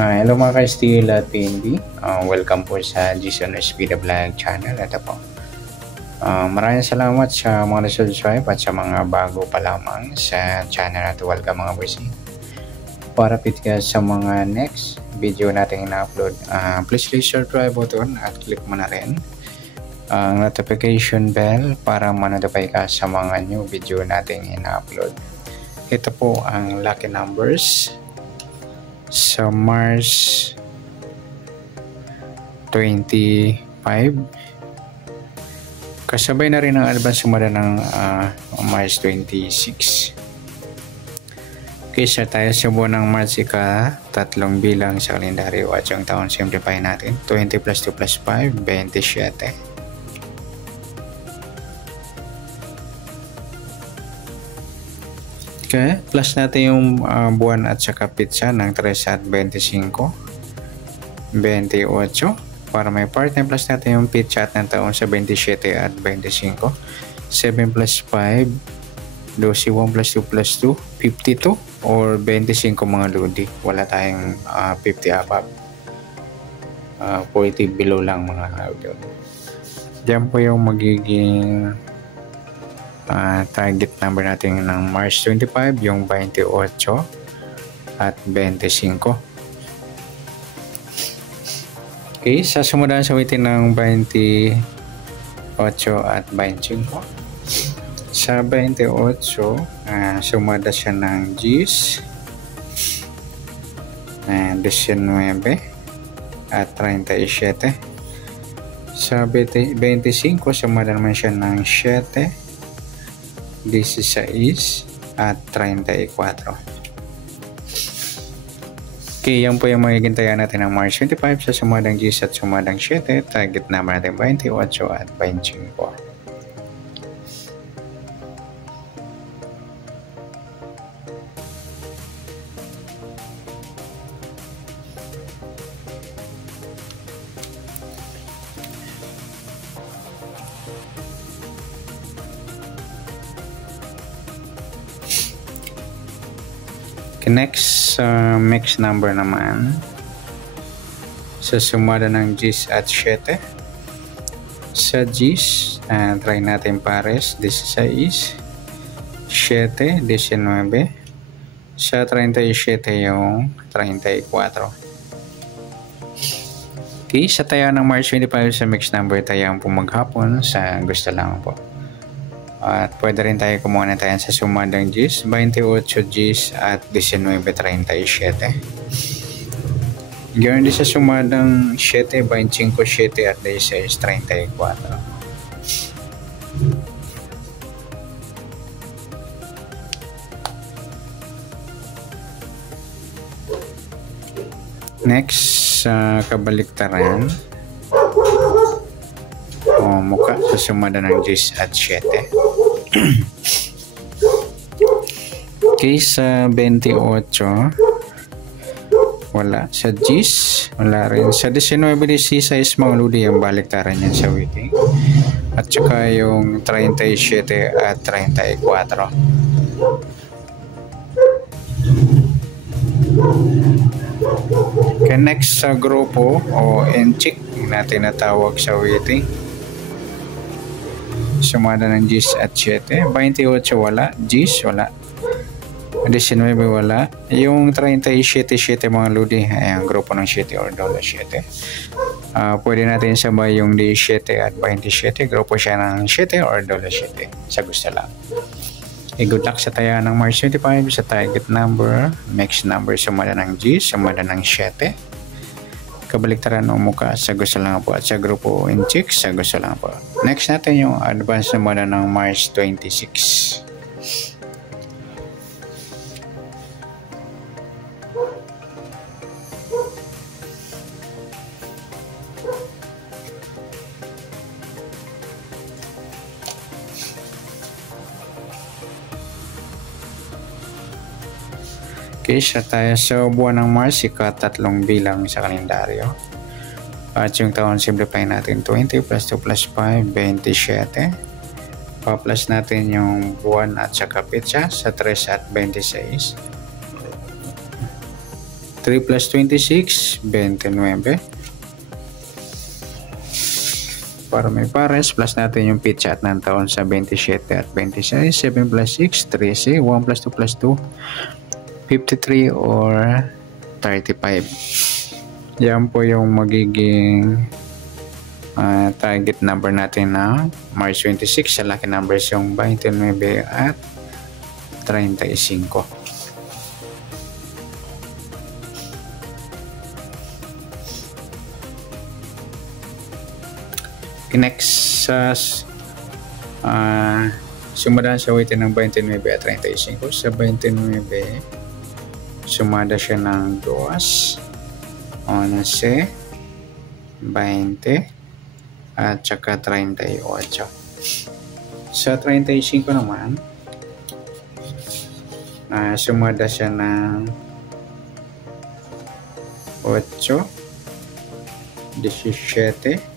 Hello mga ka-Steel at PNB. Welcome po sa Jason Espida Vlog channel. Ito po. Maraming salamat sa mga subscribe at sa mga bago pa lamang sa channel at welcome mga boys. Para pit ka sa mga next video natin ina-upload, please click subscribe button at click mo na rin ang notification bell para ma-notify ka sa mga new video natin ina-upload. Ito po ang lucky numbers sa March 25. Kasabay na rin ang advance sumada ng March 26. Kaysa tayo sa buwan ng March tatlong bilang sa kalendaryo at yung taon simplify natin. 20 plus 2 plus 5, 27. Okay, plus natin yung buwan at saka pitsa ng 3 at 25, 28. Para may part-time plus natin yung pitsa at ng taon sa 27 at 25. 7 plus 5, 12, 1 plus 2 plus 2, 52 or 25 mga lodi. Wala tayong 50 above. 40 below lang mga lodi. Diyan po yung magiging target number natin ng March 25, yung 28 at 25. Okay, sa sumundan sa witin ng 28 at 25. Sa 28, sumada siya ng G's, 19 at 37. Sa 25, sumada naman siya ng 7, 16 at 34. Okay, yan po yung magiging taya natin ng March 25 sa sumadang G's at sumadang 7. Target number natin 28 at 25. Next, mix number naman sa sumada ng G's at 7. Sa G's, try natin pares 16, 7, 19. Sa 37 yung 34. Okay, sa taya ng March 25 sa mix number tayo ang pumaghapon sa gusto lang po. At pwede rin tayo kumuha na tayo sa sumadang G's, 28 G's at 19.37. Ganoon din sa sumadang 7, 25, 7 at 16.34. Next, sa kabaliktaran, mukha sa sumada ng G's at 7. Okay, sa 28 wala. Sa G's wala rin. Sa 19, 16 mga ludi ang baliktaran yan sa wiki. At saka yung 37 at 34. Okay, next sa grupo o enchik natin natawag sa waiting. Sumada ng G's at 7. 28 wala. G's wala. 19 wala. Yung 37 mga lodi ay ang grupo ng 7 or dollar 7. Pwede natin sabay yung 17 at 27. Grupo siya ng 7 or dollar 7. Sa gusto lang. Good luck sa taya ng March 25 sa target number. Mix number sumada ng G, sumada ng 7. Kabaliktaran ng muka sa gusto lang po at sa grupo in chicks sa gusto lang po. Next natin yung advance sumada ng March 26. Okay, siya tayo sa buwan ng March, tatlong bilang sa kalendaryo. At yung taon, simplify natin 20 plus 2 plus 5, 27. Pa-plus natin yung buwan at saka pitsa sa 3 at 26. 3 plus 26, 29. Para may pares, plus natin yung pitch at ng taon sa 27 at 26. 7 plus 6, 13. 1 plus 2 plus 2, 53 or 35. Yan po yung magiging target number natin na March 26. Sa lucky numbers yung 29 at 35. Next, sumada sa weighting ng 29 at 35. Sa 29, sumada siya ng 2, 11, 20, at saka 38. Sa 35 naman, sumada siya ng 8, 17,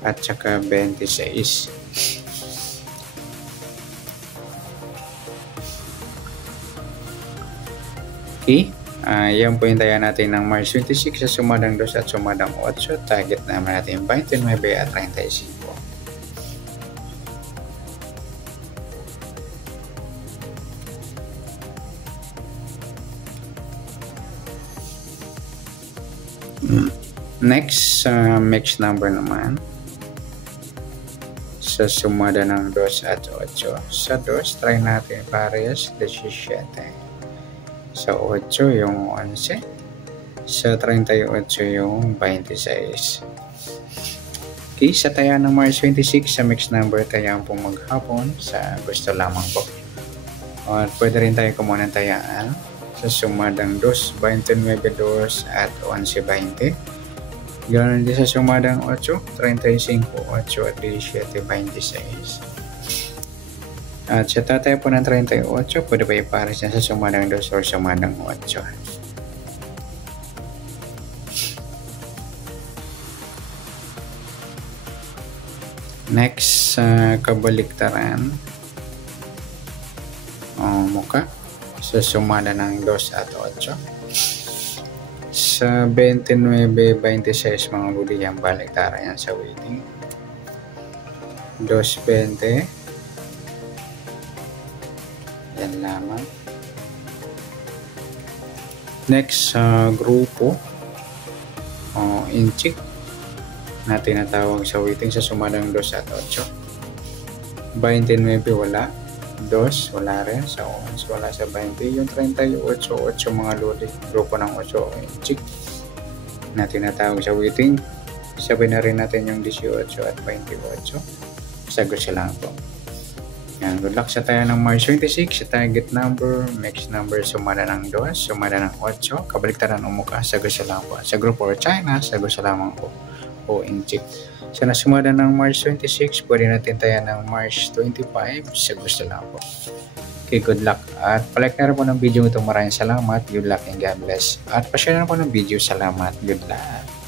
at saka 26. Okay, yan po yung taya natin ng March 26 sa sumadang 2 at sumadang 8. Target naman natin 29 at 35. Next, mixed number naman. Sa sumada ng 2 at 8. Sa 2, try natin parehas 17. Sa 8 yung 11. Sa 38 yung 26. Okay, sa taya ng March 26 sa mixed number, tayaan po maghapon sa gusto lamang po. At pwede rin tayo kumuha ng tayaan sa sumadang 2, 29, 2 at 11, 20. Ganoon din sa sumadang 8, 35, 8 at 17, 26. At sa tatay po ng 38, pwede pa ipares na sa sumadang 2 or sumadang 8. Next, kabaliktaran. Muka. Sa sumada ng 2 at 8. Sa 29, 26 mga luli yan, baliktaran yan sa weighting. 220. Yan lamang. Next, grupo. Inchik na tinatawag sa weighting sa sumadang 2 at 8. 29 wala. 2 wala rin. Sa 11 wala sa 20. Yung 38, 8 mga lodi. Grupo ng 8 inchik na tinatawag sa weighting. Sabi na rin natin yung 18 at 28. Sagot siya lang po. Yan, good luck sa tayo ng March 26. Sa target number, mixed number, sumada ng 2, sumada ng 8. Kabaliktaran umuka, sagot siya lang po. Sa grupo or China, sagot siya lamang po. O inchik. Sa nasumada ng March 26, pwede natin tayo ng March 25. Sa gusto lang po. Okay, good luck. At palike na rin po ng video ito. Maraming salamat. Good luck and God bless. At pa-share na po ng video. Salamat. Good luck.